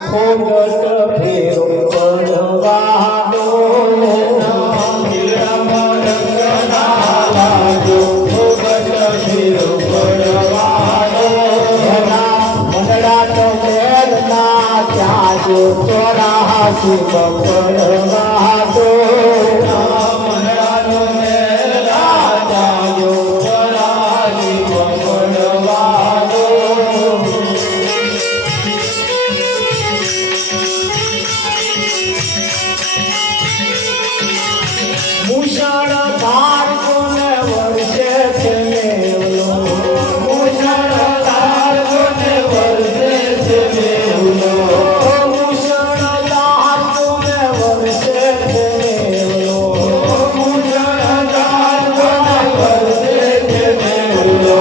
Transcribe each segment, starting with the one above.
ખોડટ ફેરો પડવાનો રંગના લાગ્યો ખોડટ ફેરો પડવાનો મંડળા તો મેલના ત્યાજો 84 પડવાનો મંડળાનો મેલના ત્યાજો 84 પડવાનો મુશળધાર કોને વર્ષે છે મેલો મુશળધાર કોને વર્ષે છે મેલો મુશળધાર કોને વર્ષે છે મેલો મુશળધાર કોને વર્ષે છે મેલો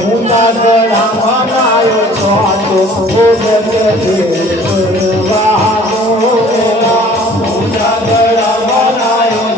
મુંડા ગળા બનાયો છો તો ભોગત દેવવાનો મુંડા ગળા બનાયો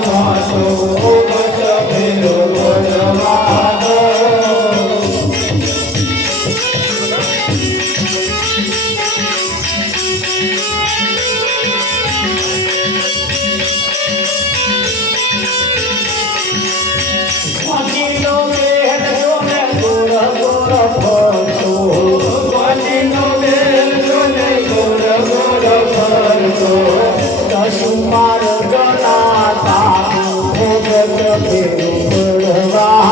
સુમાર ગલા તાપુ ભોગત ફેરો પડવાનો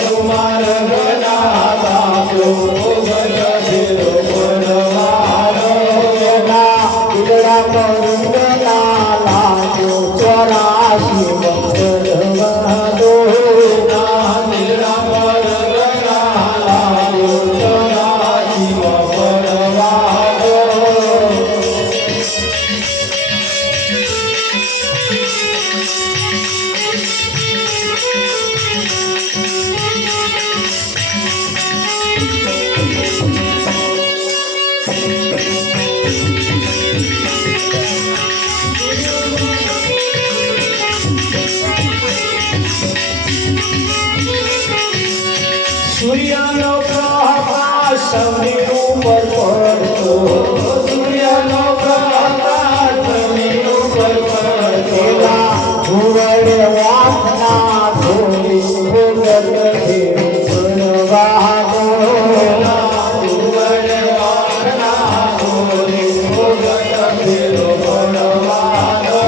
સુમાર ગલા તાપુ ભોગત ફેરો પડવાનો ઉડડા પરુંગના લાગ્યો 84 પડવાનો નીલડા પરુંગના લાગ્યો 84 પડવાનો સૂર્યનો પ્રકાશ સૌની ઉપર પડતો સૂર્યનો પ્રકાશ સૌની ઉપર પડતો ભુવડ વાસના ધોળી ભોગત ફેરો પડવાનો ભુવડ વાસના ધોળી ભોગત ફેરો પડવાનો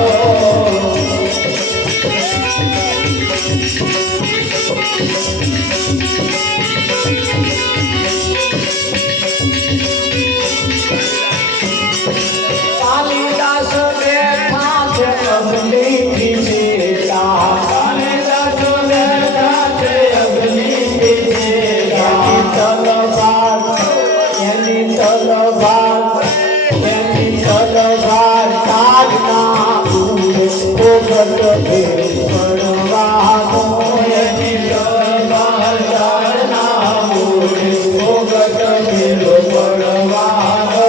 કાલિદાસ બેઠા છે અગ્નિ પીછેલા કાલિદાસ બેઠા છે અગ્નિ પીછેલા એની તલવાર તાજના ઉડે ભોગત ફેરો પડવાનો એની તલવાર તાજના ઉડે ભોગત ફેરો પડવાનો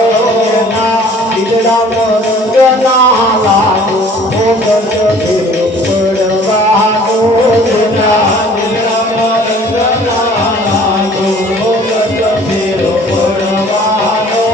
નીલડા પરુંગના લાગ્યો ભોગત ફેરો પડવાનો નીલડા પરુંગના લાગ્યો ભોગત ફેરો પડવાનો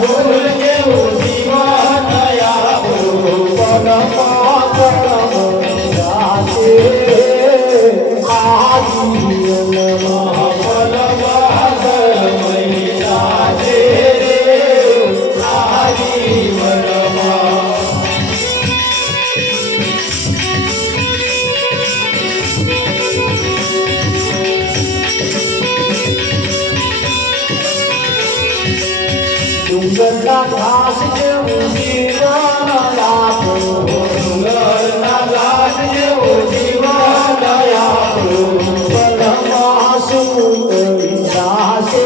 ફૂલ જેવું જીવન આપણું પગમાં કરમ રાશે આ જીવનમાં ફલમાં ધર્મની રાશે આ જીવનમાં ડુંગરના ઘાસ જેવું જીવન આપણું ડુંગરના ઘાસ જેવું જીવન આપણું પલમાં સુંદરી દાસે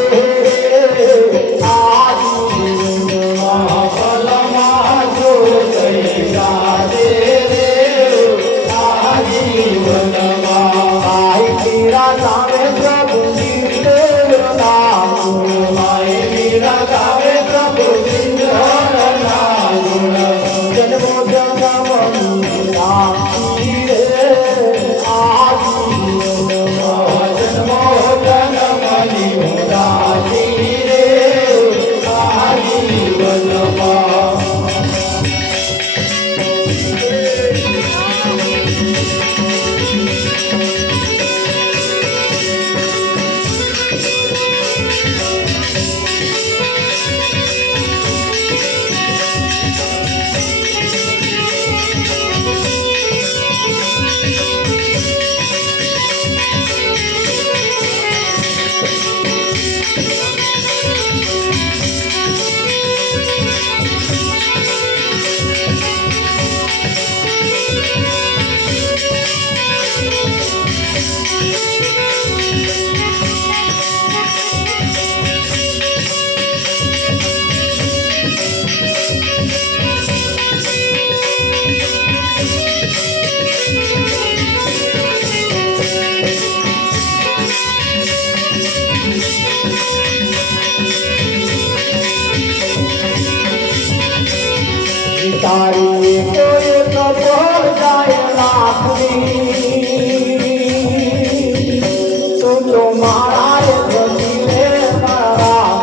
આ જીવનમાં પલમાં જોઈ દાસે આ જીવનમાં આઈ પીરા નામે પ્રભુ જીવ નામ આઈ પીરા ગાવે પ્રભુ વિંધ્યના ગુણ જન્મો જન્મની રાખી રે આ જીવનમાં જન્મો જન્મની રાખી રે આ જીવનમાં તારી કોઈ કપોળ જાય નાખની તું તો મારા ગતિને મારા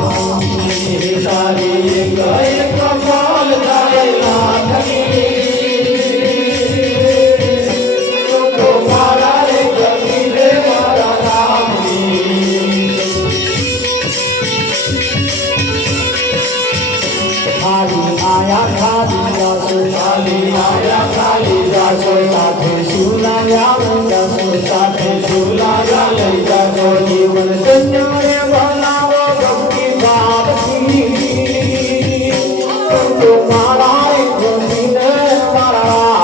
તારી કોઈ કપોળ જાય નાખની તું તો મારા ગતિને મારા રામની ખાલી આયા ખાલી જાશો સાથે સુલાયા જાશો સાથે સુલાયા લઈ જાશો જીવન ધન્યને બનાવો ભક્તિ ભાવથી તો મારા જમીને મારા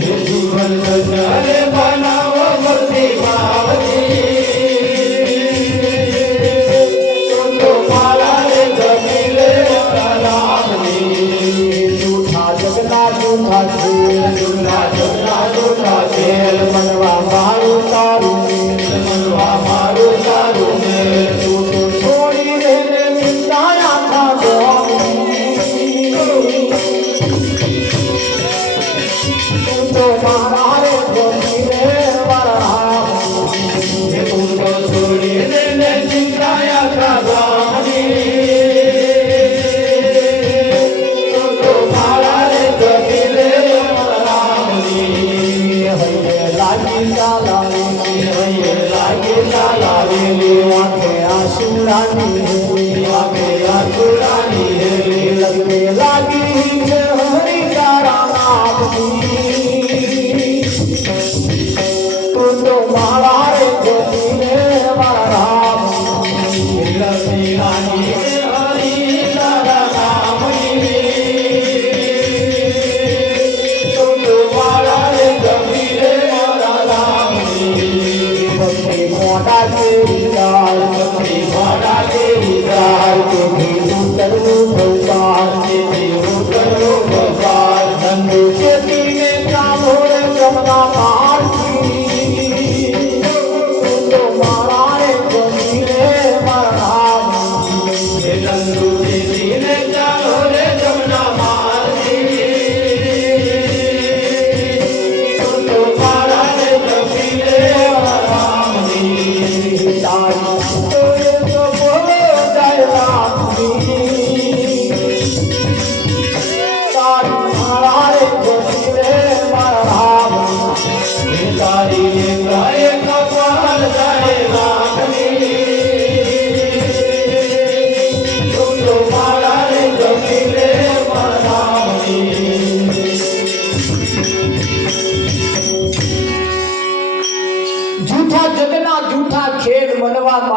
જીવન ધન્યને બનાવો ભક્તિ ભાવથી તો મારા જમીને જૂઠા ખેલ મનવા મારું તારું મનવા મારું તારું ને તું તો છોડી દે નિંદાયા થા તું તો મારા રે ગમીને મારા તું તો છોડી દે નિંદાયા થા लगने लगी हरी तारा तू तो मारा रे गोपीने मारा लगने लगी हरी तारा तू तो मारा रे गोपीने मारा भक्ति मोटा तेरी दाल भक्ति मोटा तेरी दाल के भी उतरो भगवान के भी उतरो भगवान नंदू खेती में काम हो रे जमुना पार की तो मारा रे गोपीने मारा नंदू खेती में काम हो रे जमुना पार की तो मारा रे गोपीने मारा तारी तो ये तो बोले जाए राम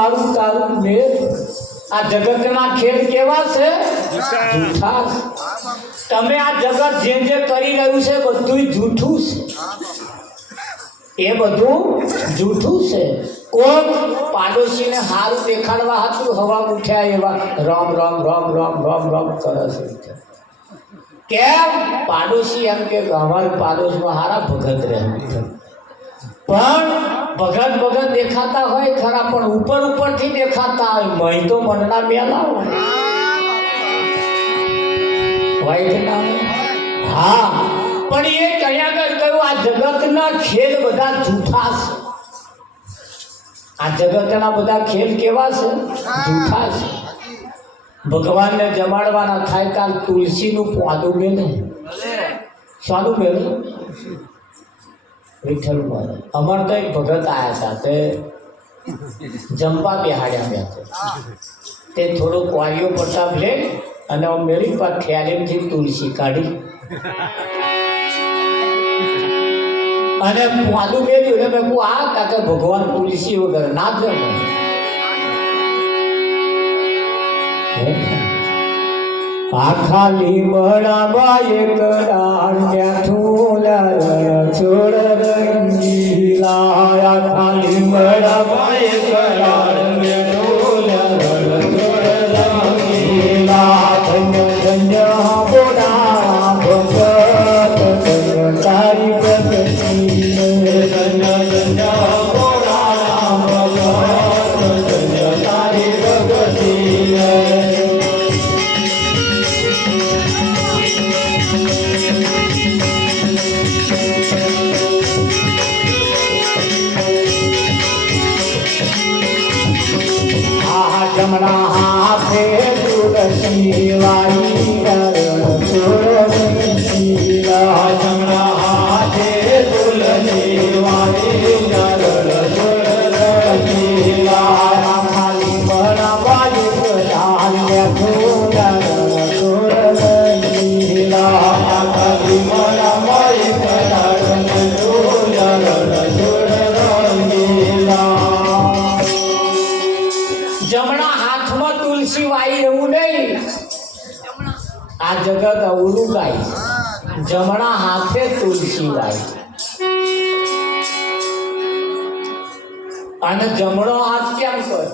મારું તારું મેલ આ જગતના ખેલ કેવા છે જૂઠા છે તમે આ જગત જે કરી રહ્યું છે બધું જૂઠું છે એ બધું જૂઠું છે કોક પાડોશીને હારું દેખાડવા હતું હવા ઉઠ્યા એવા રામ રામ રામ રામ રામ રામ કરે છે કેમ પાડોશી એમ કે અમારા પાડોશમાં હારા ભગત રહે પણ ભગત ભગત દેખાતા હોય ખરા પણ ઉપર ઉપરથી દેખાતા હોય મય તો મનના મેલા હોય કે ના હા પણ એ કયા આગળ કહ્યું આ જગતના ખેલ બધા જૂઠા છે આ જગતના બધા ખેલ કેવા છે જૂઠા છે ભગવાનને જમાડવાના થાય કાલ તુલસીનું પાદું મેલે શાનું મેલે વિઠ્ઠલ અમારે તો એક ભગત આવ્યા હતા તે જંપા બેહાડ્યા ગયા તે થોડો કોળીઓ પ્રતાપ લે અને મેરી પર ખ્યાલીથી તુલસી કાઢી અને પાદું મેળ્યું એટલે મેં કહું આ કાકે ભગવાન તુલસી વગર ના જમે આખા લીમડામાં એક ડાળ્યા છોડ રંગીલા આખા લીમડામાં એક ડાળ્યા છોડ રંગીલા ધન્ય ધન્ય બોડા ભગત તારી પ્રગતિ ધન્ય ધન્ય બોડા ભગત તારી પ્રગતિ જમણા હાથે તુલસી વાઈ રણ છોડ રંગીલા જમણા હાથે તુલસી વાઈ રણ છોડ રંગીલા ખાલી બનાવાય ધાન્ય ફૂલ રણ છોડ રંગીલા ખાલી બનાવાય ધાન્ય ફૂલ રણ છોડ રંગીલા જમણા હાથમાં તુલસી વાઈ એવું નહીં આ જગત અવળું ગાય જમણા હાથે તુલસી વાઈ અને જમણો હાથ કેમ કરે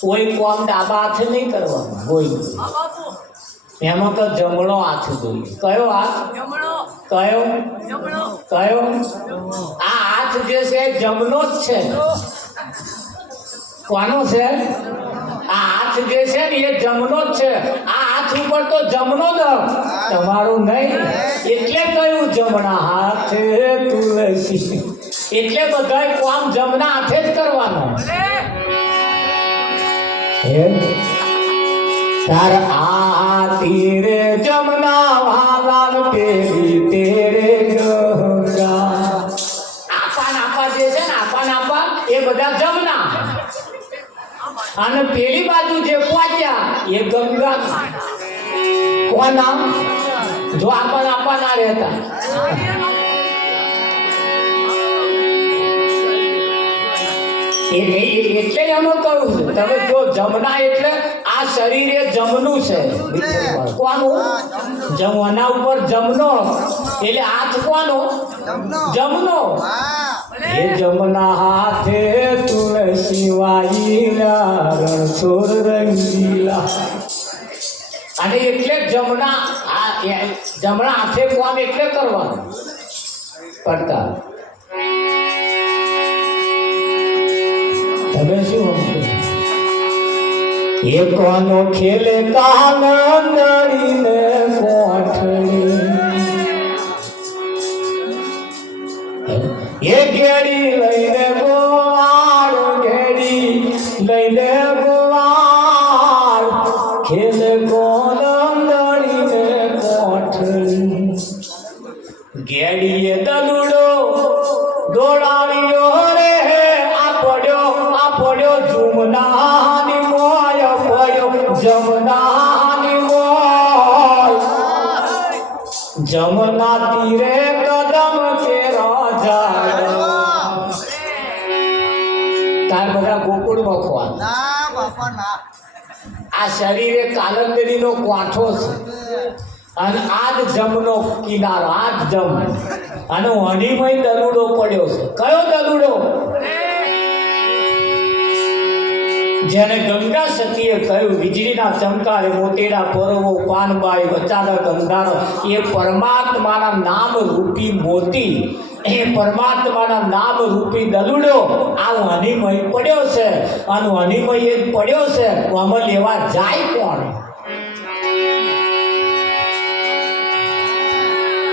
કોઈ કોમ ડાબા હાથે નહીં કરવાનું કોઈ એમાં તો જમણો હાથ જોઈએ કયો હાથ કયો કયો આ હાથ જે છે જમણો જ છે કોનો છે આ હાથ જે છે ને એ જમનો જ છે આ હાથ ઉપર તો જમનો જ તમારું નહીં એટલે કયું જમણા હાથે તુલસી એટલે બધાય કામ જમણા હાથે જ કરવાનું તાર આ તીરે જમના વાલા પેરી તેરે ગંગા આપા જે છે ને આપા એ બધા જમના અને પેલી બાજુ જે પહોંચ્યા એ ગંગા કોના જો આપા ના રહેતા એટલે એમાં કહું છું તમે જો જમના એટલે આ શરીર એ જમનું છે કોનું જમવાના ઉપર જમનો એટલે હાથ કોનો જમનો એ જમના હાથે તુલસી વાઈલા રણ છોડ રંગીલા અને એટલે જમણા હાથે કામ એટલે કરવાનું પડતા તમે શું એ કોનો ખેલે કાન નડીને કોઠડી એ ઘેડી લઈને ગોવાળ ઘેડી લઈને ગોવાળ ખેલ કોન નડીને કોઠડી ઘેડીએ દલુડો દોડાવ્યો રે આ પડ્યો જુમનાની મોય પડ્યો જમનાની મોય જમના તીરે કદમ કે રાજા તાર બધા ગોકુળમાં ખોવા ના બાપા ના. આ શરીરે કાલંદરીનો કોઠો છે અને આ જ જમનો કિનારો, આ જ જમ અને હનીમય દલુડો પડ્યો છે. કયો દલુડો? જેને ગંગા સતીએ કહ્યું વીજળીના ચમકારે મોતીના પર્વો પાનબાઈ અચાનક અંધારો, એ પરમાત્માના નામ રૂપી મોતી, એ પરમાત્માના નામ રૂપી દલુડો આ હનીમય પડ્યો છે અને હનીમય એ પડ્યો છે. આમાં લેવા જાય કોણ?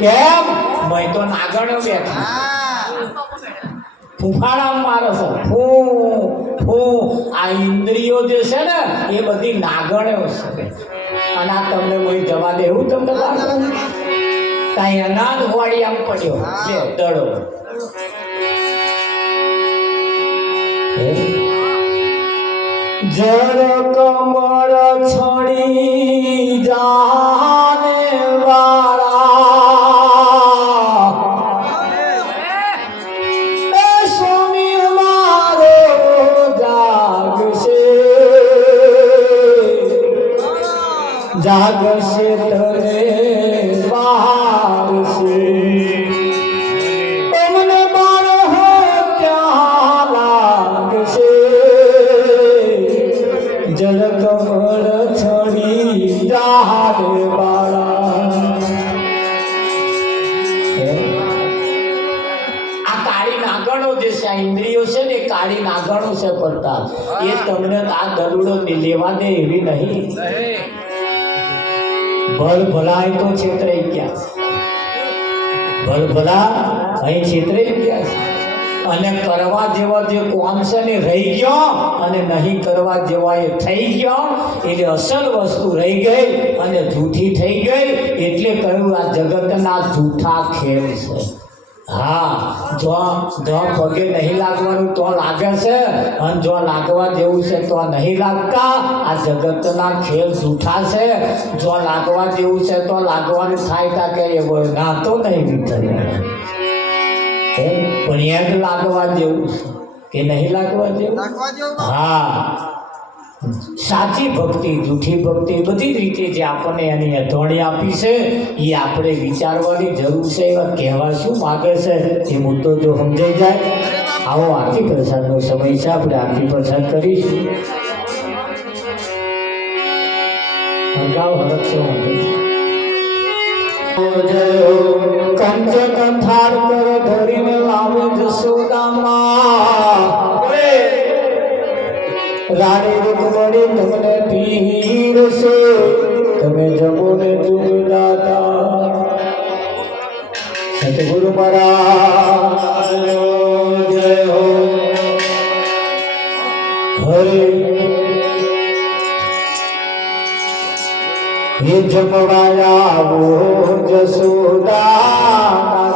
કેમ? મય તો નાગણો બેઠા ફૂફાડા મારે છે. આ ઇન્દ્રિયો જે છે ને એ બધી નાગણો છે અને આ તમને કોઈ જવા દે એવું તમને લાગે? કાંઈ અનાજ વાળી આમ પડ્યો છે દડો. જળ કમળ છોડી જાને વાળા એ સ્વામી મારો જાગશે તરે વારશે તમને મારો હો ત્યાં લાગશે જલ કમળ છડી જાને વાળા. આ કાળી નાગણો જે છે, આ ઇન્દ્રિયો છે ને કાળી નાગણો છે પડતા, એ તમને આ દલુડો લેવા દે એવી નહીં. ભલ ભલાઈ તો છેતરાઈ ગયા છે, ભલ ભલા અહીં છેતરાઈ ગયા છે અને કરવા જેવા જે કોમ છે ને રહી ગયો અને નહીં કરવા જેવા એ થઈ ગયો. એટલે અસલ વસ્તુ રહી ગઈ અને જૂઠી થઈ ગઈ. એટલે કહ્યું આ જગતના જૂઠા ખેલ છે. હા, જો પગે નહીં લાગવાનું તો લાગે છે અને જો લાગવા જેવું છે તો નહીં લાગતા. આ જગતના ખેલ જૂઠા છે. જો લાગવા જેવું છે તો લાગવાનું થાય તા કે એવો ના તો નહીં વિચાર્યા પણ એક લાગવા જેવું છે કે નહીં લાગવા જેવું. હા, સાચી ભક્તિ જૂઠી ભક્તિ બધી જ રીતે જે આપણને એની અથોણી આપી છે એ આપણે વિચારવાની જરૂર છે. એવા કહેવા શું માગે છે એ મુદ્દો જો સમજાઈ જાય. આવો આરતી પ્રસાદનો સમય છે, આપણે આરતી પ્રસાદ કરીશું. કંચન થાળ કર ધરીને લાવે જશોદામાં, રાણી રૂકમણી તમને પીરસે, તમે જમો ને જુગ દાતા. સતગુરુ મહારાજ જય હો. હરે ये जमवाया वो जसोदा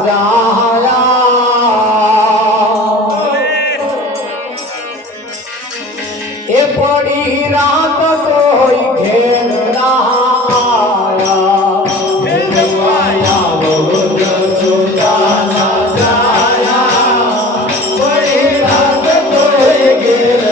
जाया ये पड़ी रात कोई घेर आया. ये जमवाया वो जसोदा जाया पड़ी रात कोई घेर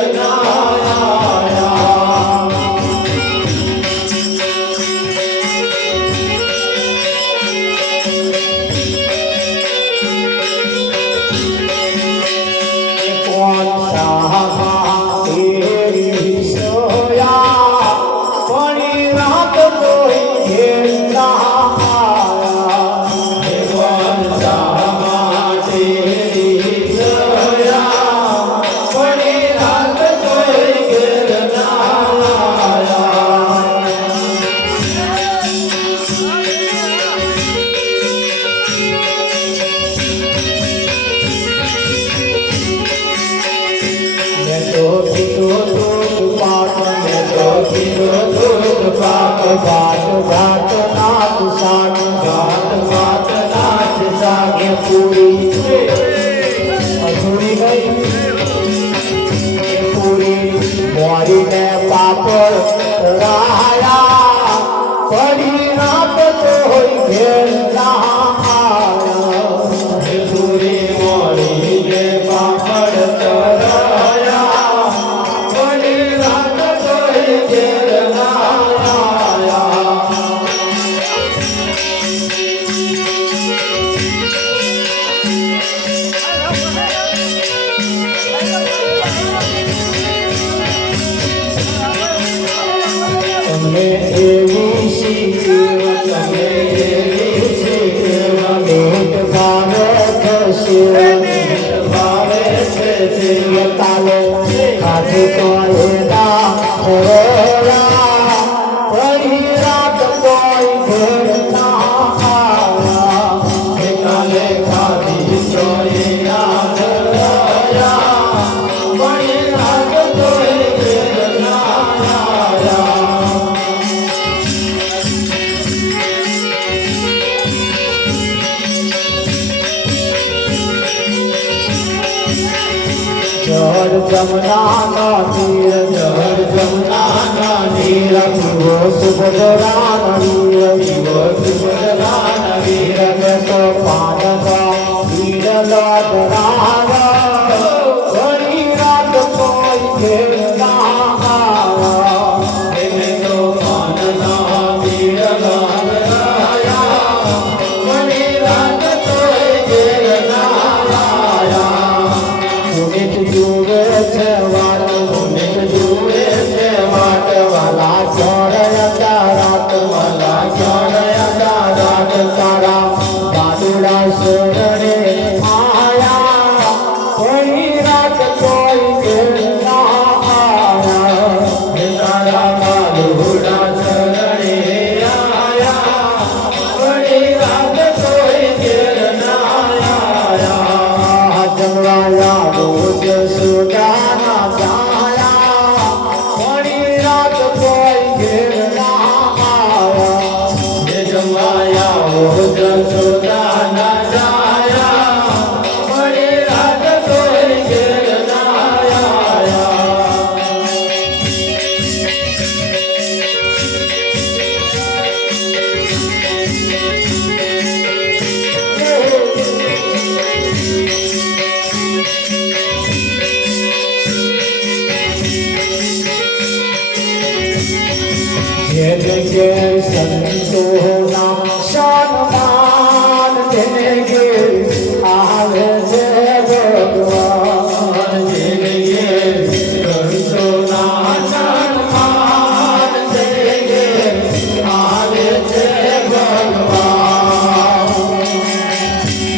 घाट घाट नाच साग घाट घाट नाच साग पूरी अधूरी गई पूरी मोरी में पापड़ राया पड़ी रात तो होई घेर आया. पूरी मोरी में पापड़ राया જમના નીર જળ જમના નીર પીવો સુભદ્રા નીર પીવો સુભદ્રા નીર તો પાનકા નીર લાદરા ઘણી રાત કોઈ ઘેર ના આયા એને તો પાનના નીર લાદરા ઘણી રાત કોઈ ઘેર ના આયા પુનિત જુએ છે વાટ પુનિત જુએ છે વાટ વાલા ચોરયા રાત વાલા ચોરયા રાત તારા દાદુડા શરણે આયા કોઈ રાત કોઈ ઘેર ના આયા તારા દાદુડા શરણે આયા કોઈ રાત કોઈ ઘેર ના આયા જમવાયા રોજ સુદાના જાયા ઘણી રાત કોઈ ઘેર ના આયા જમવાયા રોજ સુદાના જાયા ઘણી રાત કોઈ ઘેર ના આયા ઘેર ઘેર સંતોના સન્માન તેને ઘેર આવે છે ભગવાન ઘેર ઘેર સંતોના સન્માન તેને ઘેર આવે છે ભગવાન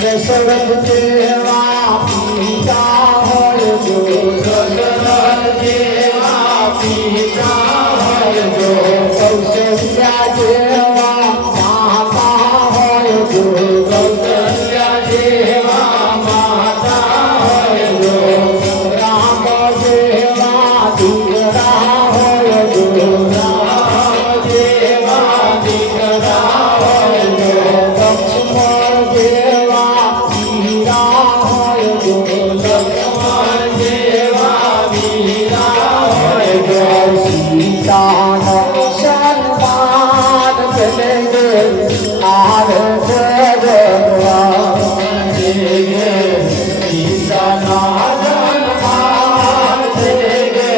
દશરથ જેવા પિતા હોય જો દશરથ જેવા પિતા હોય જો કૌશલ્યા જેવા માતા હોય જો કૌશલ્યા જેવા માતા હોય જો રામ જેવા દીકરા હોય જો રામ જેવા દીકરા હોય જો લક્ષ્મણ જેવા વીરા હોય જો લક્ષ્મણ જેવા વીરા હોય જો સીતાનો સન્માન ચલે આવે છે ભગવાન સીતાના સન્માન ચલે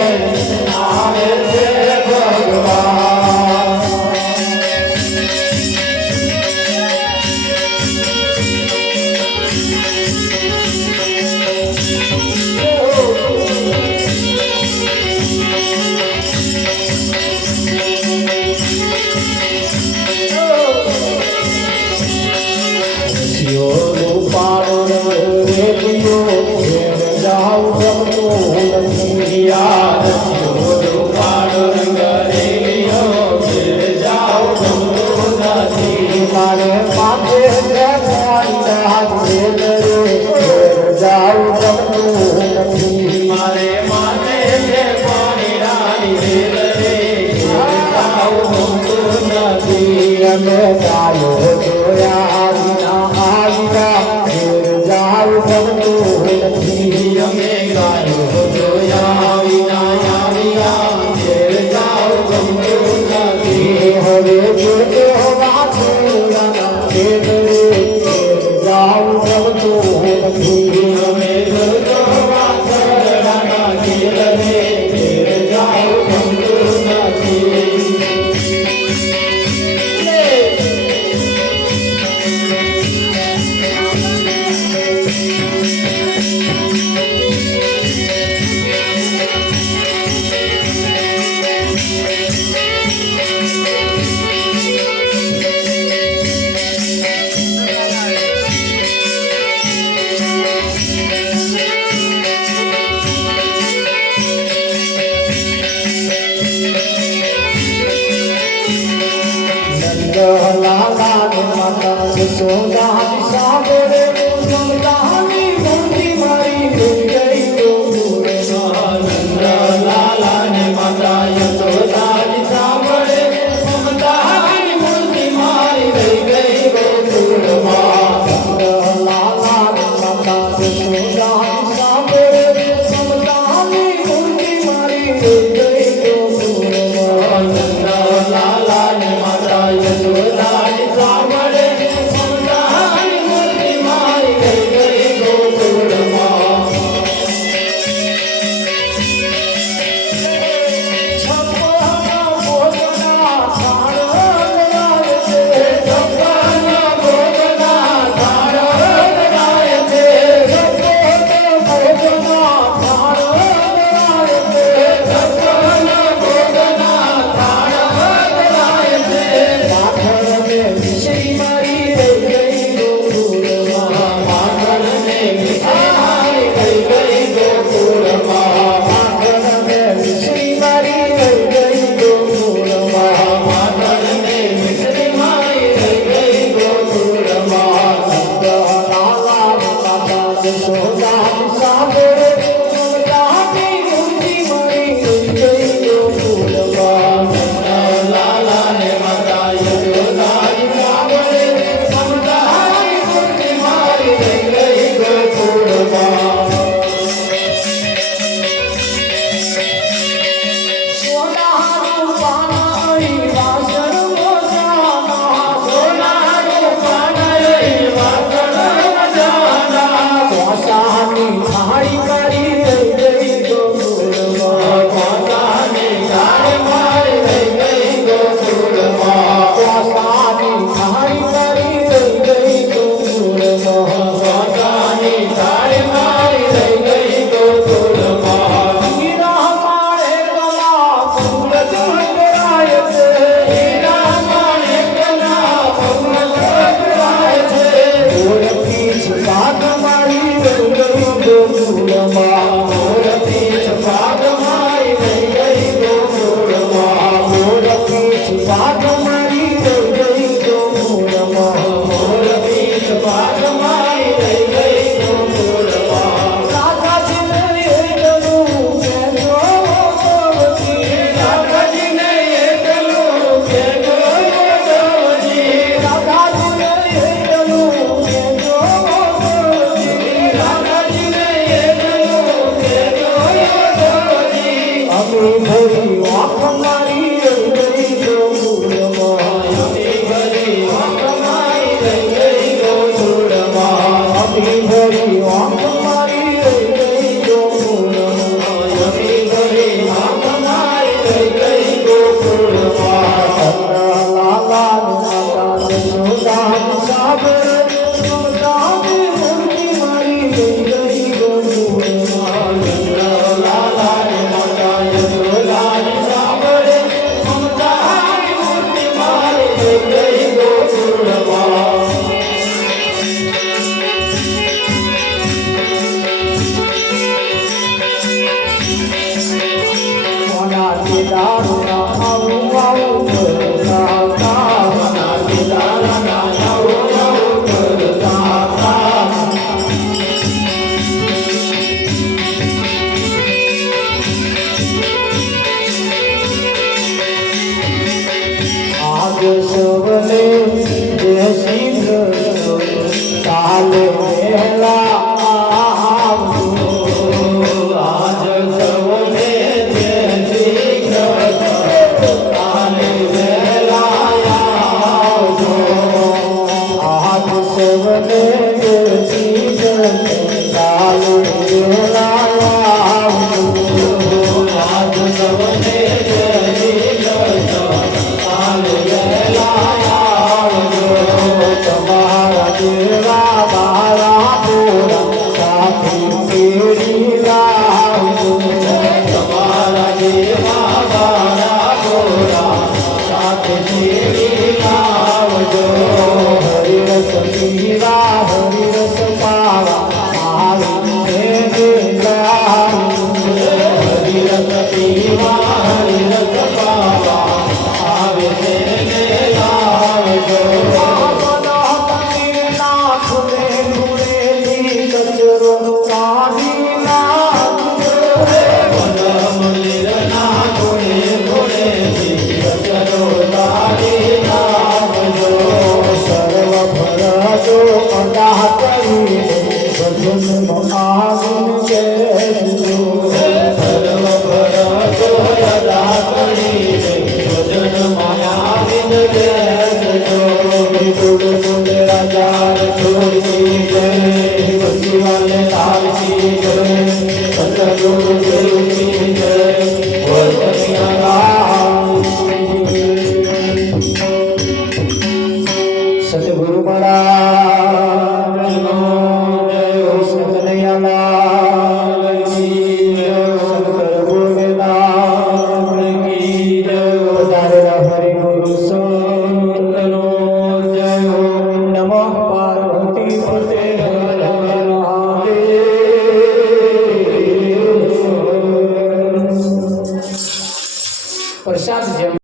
આવે છે ભગવાન મારે માથે જાઉં ગમતું નથી મારે માથે પાણી રાણી રે જાઉં ગમતું નથી અમે ગાયો જોયા વિના આવ્યા જાઉં ગમતું નથી અમે ગાયો જોયા વિના આવ્યા જાઉં ગમતું નથી હવે જોતે જાઉં ગમતું નથી અમે જાઉં ગમતું નથી લાલા માતા યશોદા સાગરે સમજાવી મોટી મારી ગઈ તો લાલા ને માતા યશોદા સાગરે સમજાવી મોટી મારી ગઈ ગોકુળમાં લાલા માતા યશોદા સાગરે સમજાવી આજ સૌને જય શ્રી કૃષ્ણ કાલે વહેલા આવજો આજ સૌને જય શ્રી કૃષ્ણ કાલે વહેલા આવજો આજ સૌને જય શ્રી કૃષ્ણ કાલે વહેલા આવજો આજ સૌને જય શ્રી કૃષ્ણ કાલે વહેલા આવજો તમારા દેવા મારા પૂરા સાથી તેરી લાવજો તમારા દેવા મારા પૂરા સાથે તેરી લાવજો હરિરસ પીવા હરિરસ પાવા આવી લાવજો હરિરસ પીવા હરિરસ પાવા આવે તેને લાવજો ભજન માયા વિન